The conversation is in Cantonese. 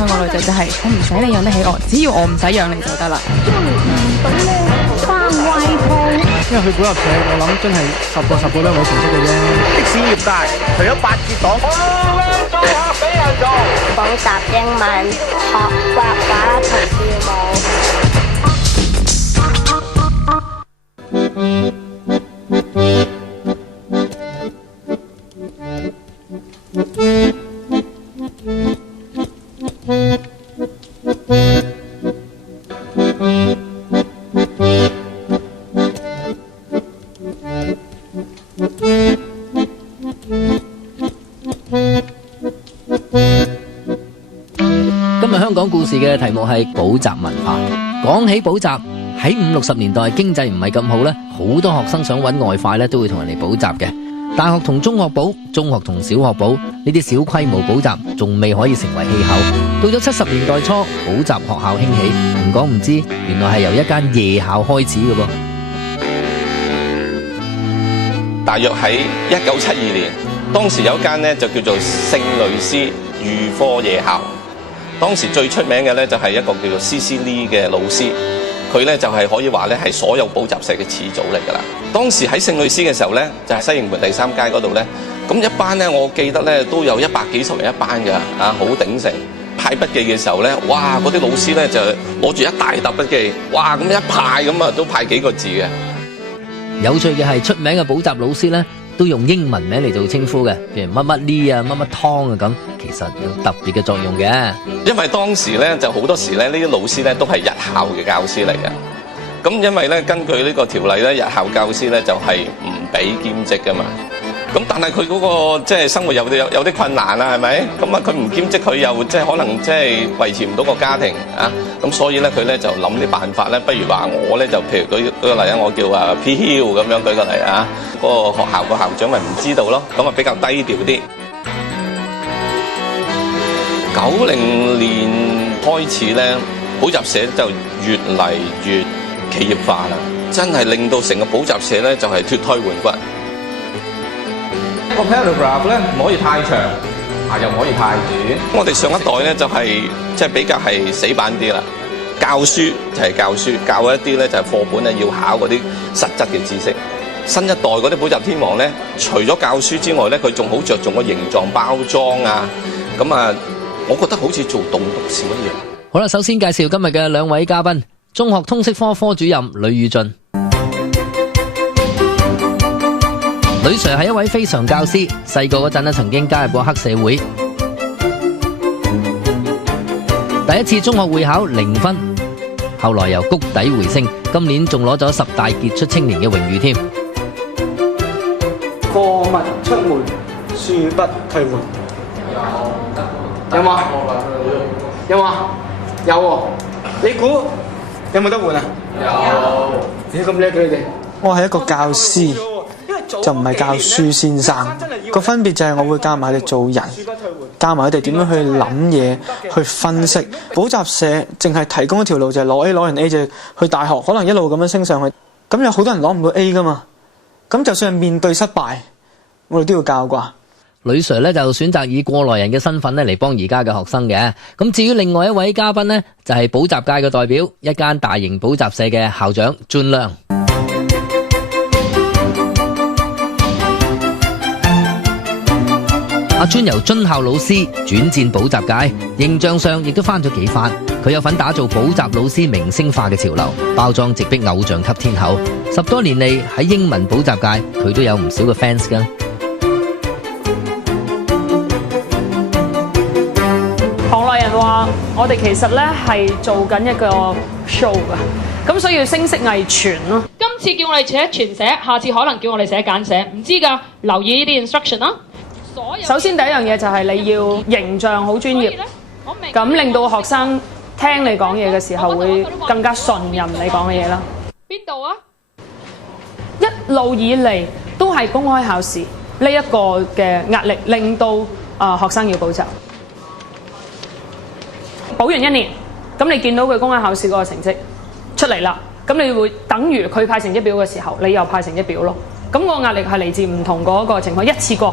香港女仔就係我唔使你養得起我，只要我唔使養你就得啦。因為去補習社，我諗真係10個都係冇成績嘅啫。的士業界除咗8節黨，中學俾人做補習英文、學畫畫同跳舞。今日香港故事嘅題目係補習文化。講起補習，喺50、60年代經濟唔係咁好呢，好多學生想揾外快呢都會同人哋補習嘅。大學同中學補，中學同小學補，呢啲小規模補習仲未可以成為氣候。到咗70年代初，補習學校興起，唔講唔知，原來係由一間夜校開始嘅噃。大約喺1972年，當時有一間呢就叫做聖雷斯預科夜校。當時最出名嘅咧就係一個叫做 C.C. Lee 嘅老師，佢咧就係可以話咧係所有補習社嘅始祖嚟㗎啦。當時喺聖類斯嘅時候咧，就係西營盤第3街嗰度咧，咁一班咧我記得咧都有100幾十人一班㗎，啊好鼎盛。派筆記嘅時候咧，哇嗰啲老師咧就攞住一大沓筆記，哇咁一派咁啊都派幾個字嘅。有趣嘅係出名嘅補習老師咧，都用英文名嚟做稱呼嘅，譬如乜乜 Lee 啊、乜乜湯啊咁，其實有特別嘅作用嘅。因為當時咧就好多時咧呢啲老師咧都係日校嘅教師嚟嘅。咁因為咧根據呢個條例咧，日校教師咧就係唔俾兼職㗎嘛。咁但係佢嗰個即係生活有啲困難啦，係咪？咁啊佢唔兼職，佢又即係可能即係維持唔到個家庭啊。咁所以咧佢咧就諗啲辦法咧，不如話我咧就譬如舉個例啊，我叫啊 P Hill 咁樣舉個例啊，嗰個學校個校長咪唔知道咯，咁啊比較低調啲。90年開始咧，補習社就越嚟越企業化啦，真係令到成個補習社咧就係脫胎換骨。個 paragraph 咧唔可以太長，又唔可以太短。我哋上一代咧就係即係比較係死板啲啦，教書就係教書，教一啲咧就係課本咧要考嗰啲實質嘅知識。新一代嗰啲補習天王咧，除咗教書之外咧，佢仲好着重個形狀包裝啊，咁啊，我覺得好似做棟篤笑一樣。好啦，首先介紹今日嘅2位嘉賓，中學通識科科主任呂宇峻。呂 Sir 係一位非常教師，細個嗰陣咧曾經加入過黑社會。第一次中學會考0分，後來由谷底回升，今年仲攞咗10大傑出青年嘅榮譽添。貨物出門，恕不退換。有冇？有冇？有喎。你估有冇得換啊？有。你咁叻嘅你哋？我係一個教師。就唔係教書先生，個分別就係我會教埋佢哋做人，教埋佢哋點樣去諗嘢，去分析。補習社淨係提供一條路，就係攞 A， 攞完 A 就去大學，可能一路咁樣升上去。咁有好多人攞唔到 A 噶嘛，咁就算係面對失敗，我哋都要教啩。呂 Sir 咧就選擇以過來人嘅身份咧嚟幫而家嘅學生嘅。咁至於另外一位嘉賓呢，就係補習界嘅代表，一間大型補習社嘅校長俊亮。阿尊由津校老師轉戰補習界，形象上亦都翻咗幾番。佢有份打造補習老師明星化嘅潮流，包裝直逼偶像級天后。10多年嚟喺英文補習界，佢都有唔少嘅 fans 㗎。行內人話：我哋其實咧係做緊一個 show 㗎，咁所以要聲色藝全咯。今次叫我哋寫全寫，下次可能叫我哋寫簡寫，唔知㗎，留意呢啲 instruction 啦。首先第一樣嘢就係你要形象好專業，咁令到學生聽你講嘢嘅時候會更加信任你講嘅嘢啦。邊度啊？一路以嚟都係公開考試呢一個嘅壓力，令到學生要補習。補完1年，咁你見到佢公開考試嗰個成績出嚟啦，咁你會等於佢派成績表嘅時候，你又派成績表咯。咁個壓力係嚟自唔同嗰個情況，一次過。